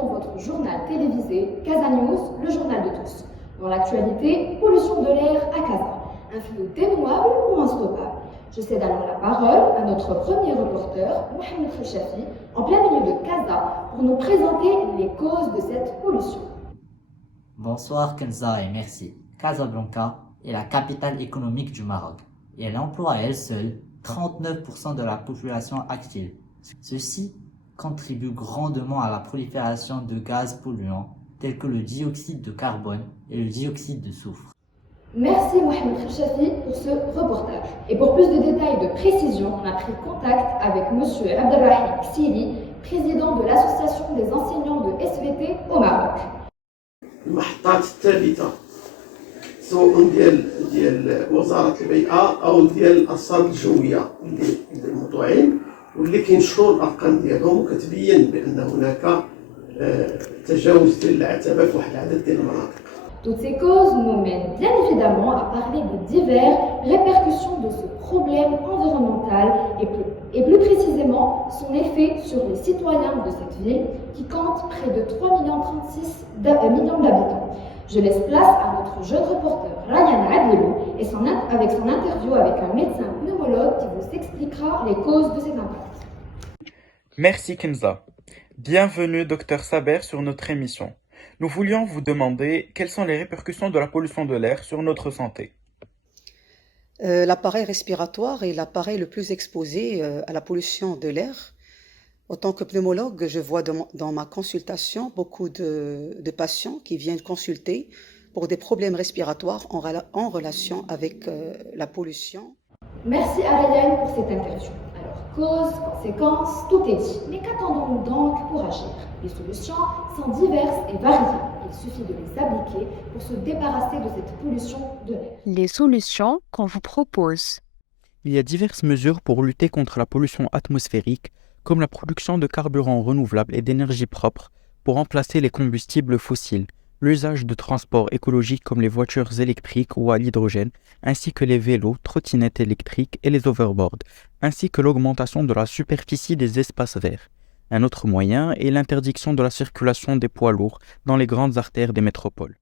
dans votre journal télévisé Casa News, le journal de tous. Dans l'actualité, pollution de l'air à Casa, un fléau dénouable ou instoppable. Je cède alors la parole à notre premier reporter, Mohamed Khouchafi, en plein milieu de Casa, pour nous présenter les causes de cette pollution. Bonsoir Kenza et merci. Casablanca est la capitale économique du Maroc et elle emploie à elle seule 39% de la population active. Ceci contribue grandement à la prolifération de gaz polluants tels que le dioxyde de carbone et le dioxyde de soufre. Merci Mohamed Khouchafi pour ce reportage. Et pour plus de détails et de précisions, on a pris contact avec M. Abdelrahim Ksili, président de l'association des enseignants de SVT au Maroc. المحطات الثابته سواء ديال وزاره البيئه او ديال الارصاد الجويه اللي مطوعين واللي كينشروا الارقام ديالهم وكتبين بان هناك تجاوز ديال العتبه في واحد العدد ديال المناطق. Toutes ces causes nous mènent bien évidemment à parler des diverses répercussions de ce problème environnemental et plus précisément son effet sur les citoyens de cette ville qui compte près de 3,36 millions d'habitants. Je laisse place à notre jeune reporter Ryan Adlelou avec son interview avec un médecin pneumologue qui vous expliquera les causes de cet impact. Merci Kenza. Bienvenue Dr Saber sur notre émission. Nous voulions vous demander quelles sont les répercussions de la pollution de l'air sur notre santé. L'appareil respiratoire est l'appareil le plus exposé à la pollution de l'air. En tant que pneumologue, je vois dans ma consultation beaucoup de patients qui viennent consulter pour des problèmes respiratoires en relation avec la pollution. Merci à Ryan pour cette interview. Alors, causes, conséquences, tout est dit. Mais qu'attendons-nous donc pour agir? Les solutions sont diverses et variées. Il suffit de les appliquer pour se débarrasser de cette pollution de l'air. Les solutions qu'on vous propose. Il y a diverses mesures pour lutter contre la pollution atmosphérique, comme la production de carburants renouvelables et d'énergie propre pour remplacer les combustibles fossiles, l'usage de transports écologiques comme les voitures électriques ou à l'hydrogène, ainsi que les vélos, trottinettes électriques et les overboards, ainsi que l'augmentation de la superficie des espaces verts. Un autre moyen est l'interdiction de la circulation des poids lourds dans les grandes artères des métropoles.